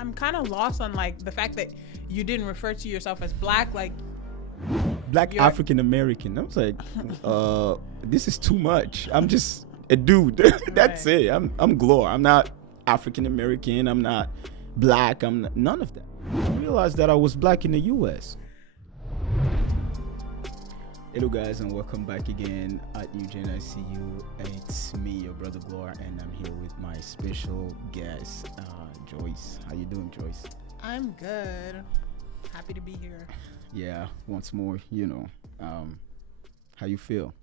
I'm kind of lost on like the fact that you didn't refer to yourself as black, like Black African American. I was like, this is too much. I'm just a dude. That's Right. it. I'm Glor. I'm not African American. I'm not black. I'm not, none of that. I realized that I was black in the U.S. Hello guys, and welcome back again at Eugene ICU. It's me, your brother Glor, and I'm here with my special guest, Joyce. How you doing, Joyce? I'm good. Happy to be here. Yeah, once more, how you feel?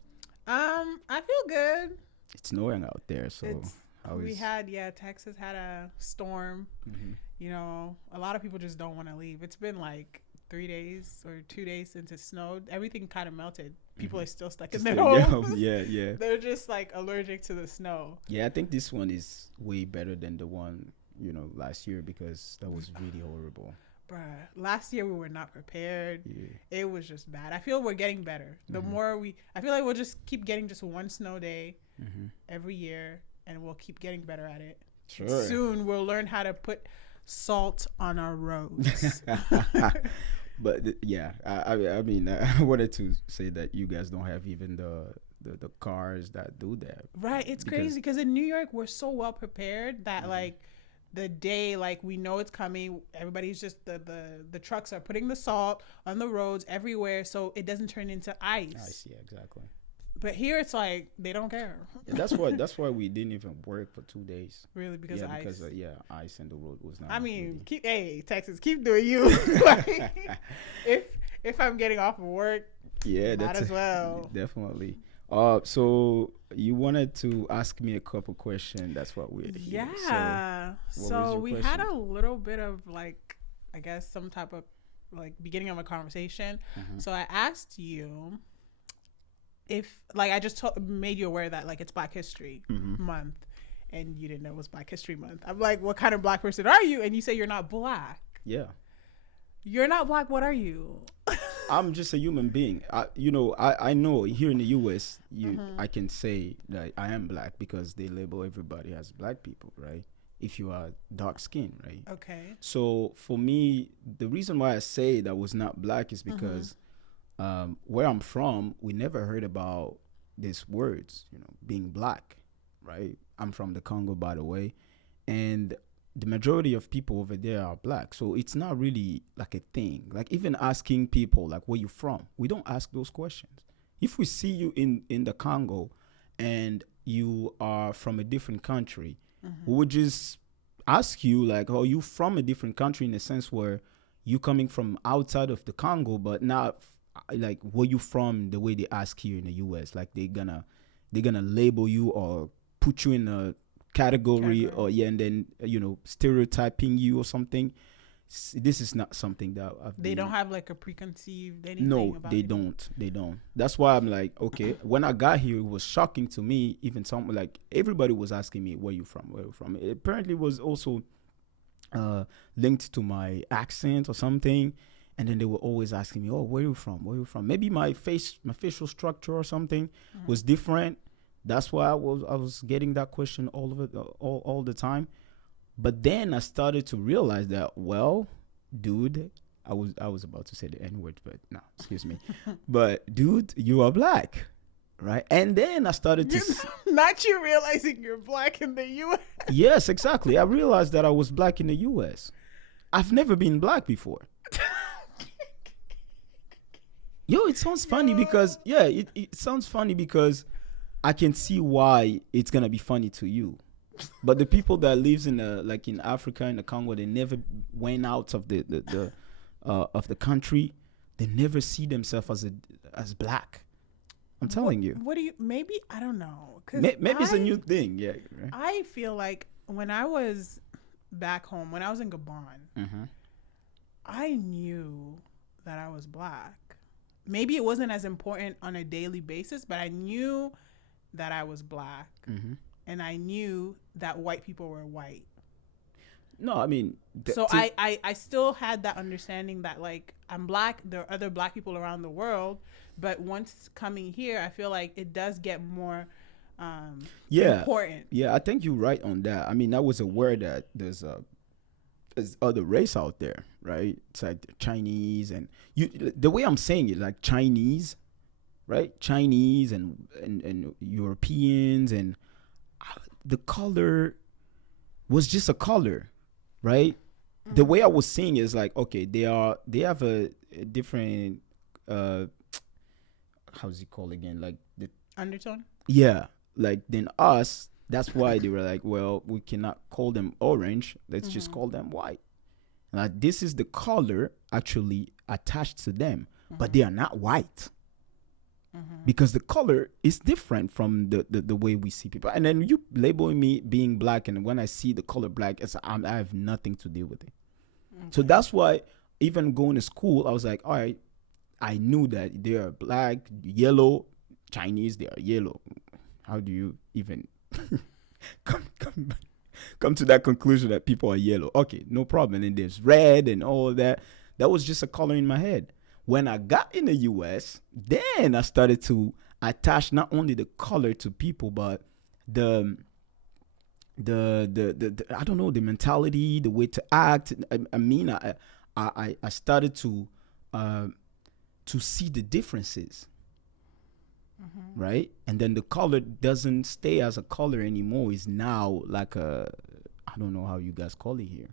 I feel good. It's snowing out there, so Texas had a storm. Mm-hmm. You know, a lot of people just don't want to leave. It's been like 3 days or 2 days since it snowed. Everything kind of melted. People are still stuck in their homes. Yeah. They're just like allergic to the snow. Yeah, I think this one is way better than the one, last year, because that was really horrible. Bruh, last year we were not prepared. Yeah. It was just bad. I feel we're getting better. The more I feel like we'll just keep getting just one snow day every year, and we'll keep getting better at it. Sure. Soon we'll learn how to put salt on our roads. But I mean, I wanted to say that you guys don't have even the cars that do that. Right. It's crazy because in New York we're so well prepared that like the day like we know it's coming, everybody's just the trucks are putting the salt on the roads everywhere so it doesn't turn into ice. Yeah, exactly. But here it's like they don't care. Yeah, that's why we didn't even work for 2 days. Really, because of ice. Because ice and the road was not. I mean, really. Texas, keep doing you. Like, if I'm getting off of work, might as well. Definitely. So you wanted to ask me a couple questions. That's what we're here. Yeah. So we question? had a little bit of like, I guess some type of like beginning of a conversation. So I asked you if like I just made you aware that like it's Black History Month, and you didn't know it was Black History Month. I'm like, what kind of black person are you? And you say you're not black. Yeah. You're not black. What are you? I'm just a human being. I know here in the U.S. I can say that I am black because they label everybody as black people, right? If you are dark skinned, right? Okay. So for me, the reason why I say that I was not black is because where I'm from, we never heard about these words, being black, right? I'm from the Congo, by the way, and the majority of people over there are black. So it's not really like a thing. Like even asking people like, where you from? We don't ask those questions. If we see you in the Congo and you are from a different country, we would just ask you like, oh, you from a different country in a sense where you coming from outside of the Congo, but not like where you from the way they ask here in the US. Like they're gonna label you or put you in a category. Or and then stereotyping you or something. This is not something that they don't have like a preconceived anything. No, about they it. don't. That's why I'm like, okay. When I got here, it was shocking to me. Even some like everybody was asking me, where you from? It apparently was also linked to my accent or something. And then they were always asking me, oh, where you from? Maybe my facial structure or something was different. That's why I was getting that question all the time. But then I started to realize that, well, dude, I was about to say the N-word, but no, excuse me. But dude, you are black, right? And then I started to not you realizing you're black in the U.S. Yes, exactly. I realized that I was black in the U.S. I've never been black before. It sounds funny because it sounds funny because I can see why it's gonna be funny to you, but the people that lives in in Africa, in the Congo, they never went out of the country. They never see themselves as black. I'm telling you. What do you? Maybe I don't know. Maybe it's a new thing. Yeah. Right? I feel like when I was back home, when I was in Gabon, I knew that I was black. Maybe it wasn't as important on a daily basis, but I knew that I was black, and I knew that white people were white. No, I mean... I still had that understanding that, like, I'm black, there are other black people around the world, but once coming here, I feel like it does get more important. Yeah, I think you're right on that. I mean, I was aware that there's there's other race out there, right? It's like the Chinese and the way I'm saying it, like Chinese, right? Chinese and Europeans, and the color was just a color, right? Mm-hmm. The way I was saying it is like, okay, they have a different how's it called again? Like the undertone? Yeah. Like than us. That's why they were like, well, we cannot call them orange. Let's just call them white. Like this is the color actually attached to them, but they are not white. Because the color is different from the way we see people. And then you labeling me being black, and when I see the color black, I have nothing to do with it. Okay. So that's why even going to school, I was like, all right, I knew that they are black, yellow, Chinese, they are yellow. How do you even come to that conclusion that people are yellow? Okay, no problem. And there's red and all of that. That was just a color in my head. When I got in the US, then I started to attach not only the color to people, but the I don't know, the mentality, the way to act. I started to see the differences. Right? And then the color doesn't stay as a color anymore. It's now like I don't know how you guys call it here.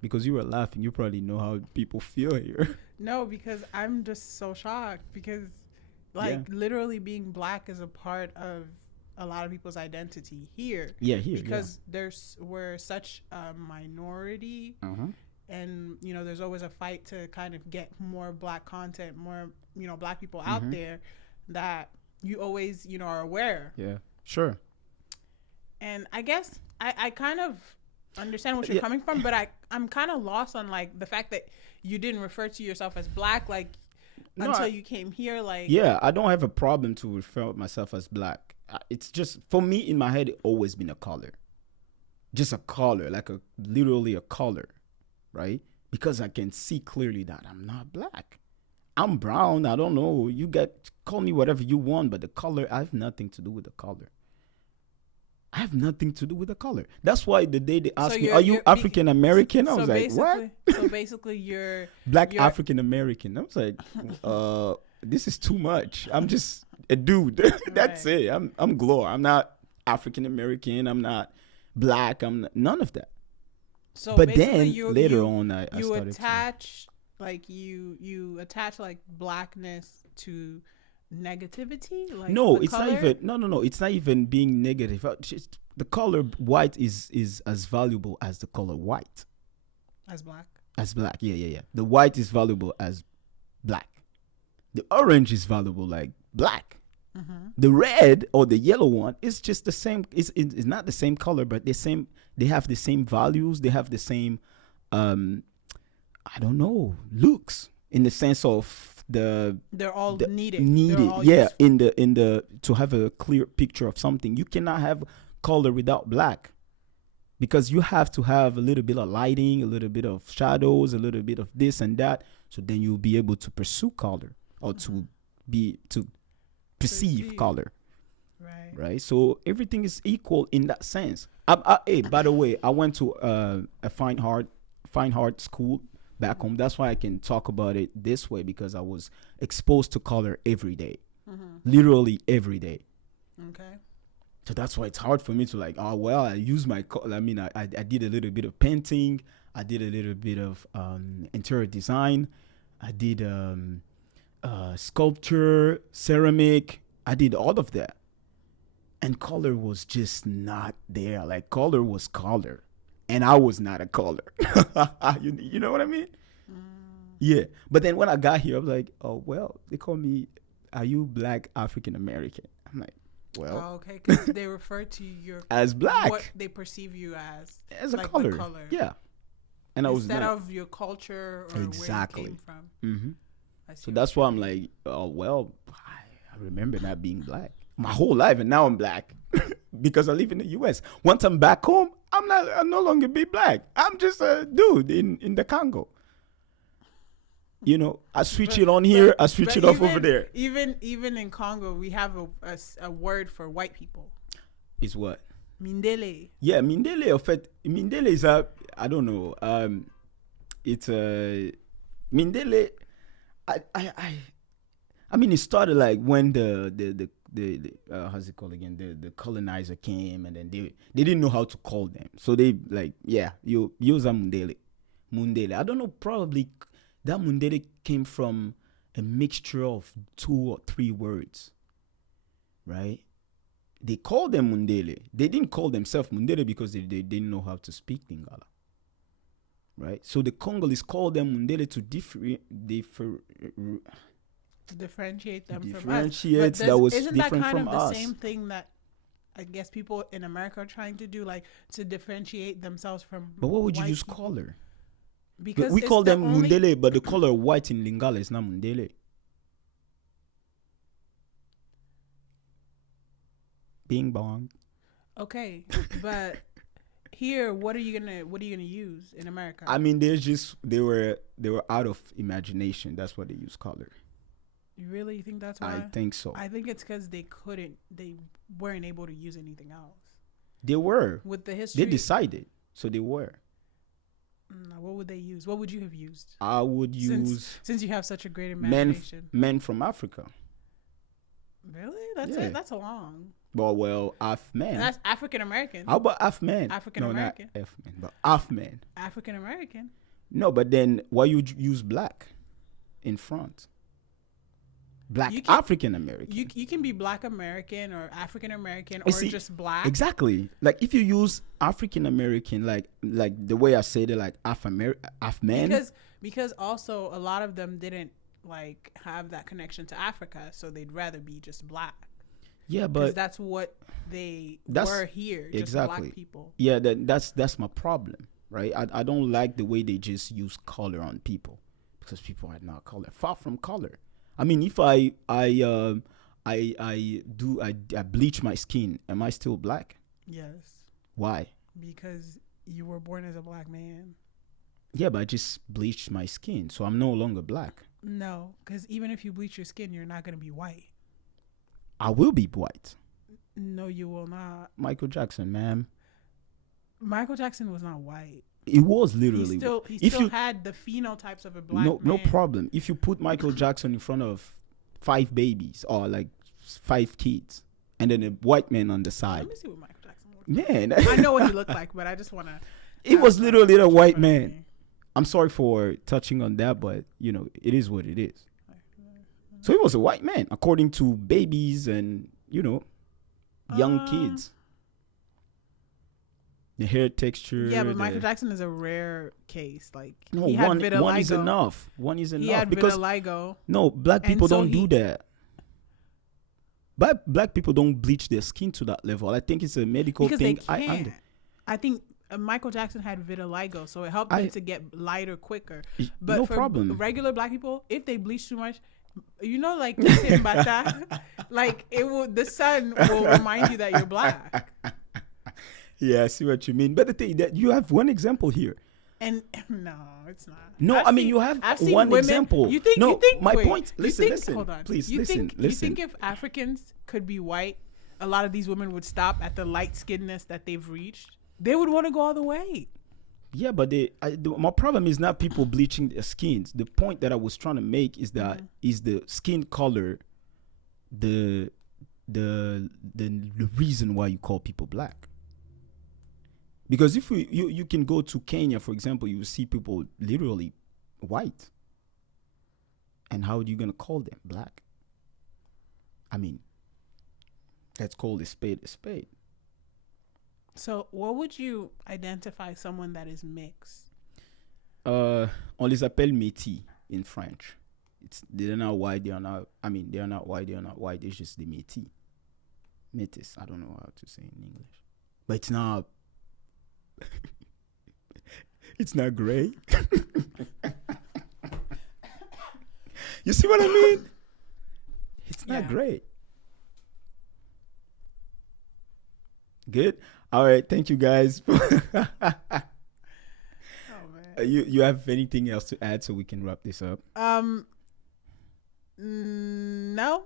Because you were laughing, you probably know how people feel here. No, because I'm just so shocked. Because literally being black is a part of a lot of people's identity here. Yeah, here. Because we're such a minority. And, there's always a fight to kind of get more black content, more, black people out there that you always, are aware. Yeah, sure. And I guess I kind of understand what you're coming from, but I'm kind of lost on, like, the fact that you didn't refer to yourself as black, like, until you came here, like. Yeah, I don't have a problem to refer myself as black. It's just, for me, in my head, it always been a color. Just a color, like literally a color, right? Because I can see clearly that I'm not black. I'm brown. I don't know. You call me whatever you want, but the color, I have nothing to do with the color. I have nothing to do with the color. That's why the day they asked me, are you African American? I was like, what? So basically you're black African American. I was like, this is too much. I'm just a dude. That's it. I'm Glor. I'm not African American. I'm not black. I'm not, none of that. So but then later on, I started attach you attach like blackness to negativity. Like no, it's color? Not even. No. It's not even being negative. Just, the color white is as valuable as the color white. As black. As black, yeah. The white is valuable as black. The orange is valuable like black. The red or the yellow one is just the same. It's not the same color, but they have the same values. They have the same, I don't know, looks in the sense of they're all needed. All useful. in the to have a clear picture of something. You cannot have color without black, because you have to have a little bit of lighting, a little bit of shadows, a little bit of this and that. So then you'll be able to pursue color or to perceive color. Right. So everything is equal in that sense. Hey, by the way, I went to a fine art school back home. That's why I can talk about it this way, because I was exposed to color every day, literally every day. Okay. So that's why it's hard for me to like, I use my color. I mean, I did a little bit of painting. I did a little bit of interior design. I did sculpture, ceramic. I did all of that. And color was just not there. Like, color was color. And I was not a color. You know what I mean? Yeah. But then when I got here, I was like, oh, well, they call me, are you black African American? I'm like, well. Oh, okay. Because they refer to your. As black. What they perceive you as. A color. Yeah. And I was instead of your culture or exactly. where you came from. So that's why I'm like, oh, well, I remember not being black my whole life, and now I'm black because I live in the U.S. Once I'm back home, I'm no longer be black. I'm just a dude in the Congo. You know, I switch it on here, I switch it off over there. Even in Congo, we have a word for white people. Is what? Mindele. Yeah, Mindele. In fact, Mindele is I don't know. it's Mindele. I mean, it started like when the how's it called again? The colonizer came, and then they didn't know how to call them, so they like, yeah, you use a Mundele. I don't know, probably that Mundele came from a mixture of 2 or 3 words, right? They called them Mundele. They didn't call themselves Mundele because they didn't know how to speak Lingala, right? So the Congolese called them Mundele to differentiate them from us. Differentiate that was isn't different that kind from of the us. same thing that I guess people in America are trying to do, like to differentiate themselves from? But what would you white use people? color? Because We it's call the them only- Mundele, but the color white in Lingala is not Mundele. Bing bong. Okay, but here, what are you gonna use in America? I mean, they were out of imagination. That's why they use color. You really think that's why? I think so. I think it's because they weren't able to use anything else. They were. With the history, They decided, so they were. What would they use? What would you have used? I would use since you have such a great men imagination. from Africa. Really? That's Yeah. it. That's a long. Well, Af men. That's African American. How about Af men? African No, American. not F men, but Af men. African American. No, but then why you use black in front? Black You can- African American. You can be Black American or African American You or see, just black. Exactly. Like if you use African American, like the way I said it, like Af men. Because also a lot of them didn't like have that connection to Africa, so they'd rather be just black. Yeah, Because but that's what they That's- were here. Just exactly. black people. yeah, that's my problem, right? I don't like the way they just use color on people, because people are not color. Far from color. I mean, if I bleach my skin, am I still black? Yes. Why? Because you were born as a black man. Yeah, but I just bleached my skin, so I'm no longer black. No, because even if you bleach your skin, you're not going to be white. I will be white. No, you will not. Michael Jackson, man. Michael Jackson was not white. It was literally. He still had the phenotypes of a black man. No problem. If you put Michael Jackson in front of 5 babies or like 5 kids, and then a white man on the side, Let me see what Michael Jackson looked man, like. I know what he looked like, but I just want to. it was literally a white man. I'm sorry for touching on that, but it is what it is. So he was a white man, according to babies and young kids. The hair texture. Yeah, but Michael Jackson is a rare case. Like No, he had one vitiligo. is enough. One is enough. He had because vitiligo. no, black And people so don't do that. But black people don't bleach their skin to that level. I think it's a medical Because thing. they can't. I think Michael Jackson had vitiligo, so it helped him to get lighter quicker. But no for problem. regular black people, if they bleach too much, like Simbata, like the sun will remind you that you're black. Yeah, I see what you mean. But the thing that you have one example here. And no, it's not. No, you have one example. You think? My wait, point. Listen. Hold on. Please, listen. You listen. think if Africans could be white, a lot of these women would stop at the light skinnedness that they've reached? They would want to go all the way. Yeah, but my problem is not people bleaching their skins. The point that I was trying to make is that is the skin color, the reason why you call people black. Because if you can go to Kenya, for example, you see people literally white. And how are you going to call them black? I mean, let's call a spade a spade. So what would you identify someone that is mixed? On les appelle métis in French. They're not white, they're not white, they're not white, it's just the métis. Métis, I don't know how to say in English. But it's not... it's not gray. You see what I mean? It's not gray. Good. All right. Thank you, guys. Oh man. You have anything else to add so we can wrap this up? No.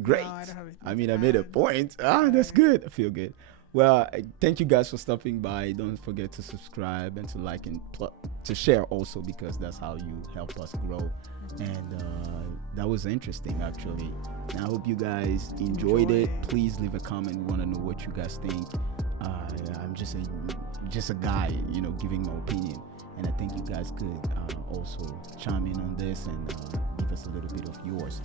Great. No, I don't have anything I mean, to I made a add. point. That's good. I feel good. Well, thank you guys for stopping by. Don't forget to subscribe and to like and to share also, because that's how you help us grow. And that was interesting, actually. And I hope you guys enjoyed it. Please leave a comment. We want to know what you guys think. I'm just a guy, giving my opinion. And I think you guys could also chime in on this and give us a little bit of yours.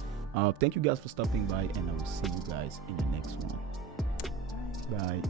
Thank you guys for stopping by, and I will see you guys in the next one. Bye.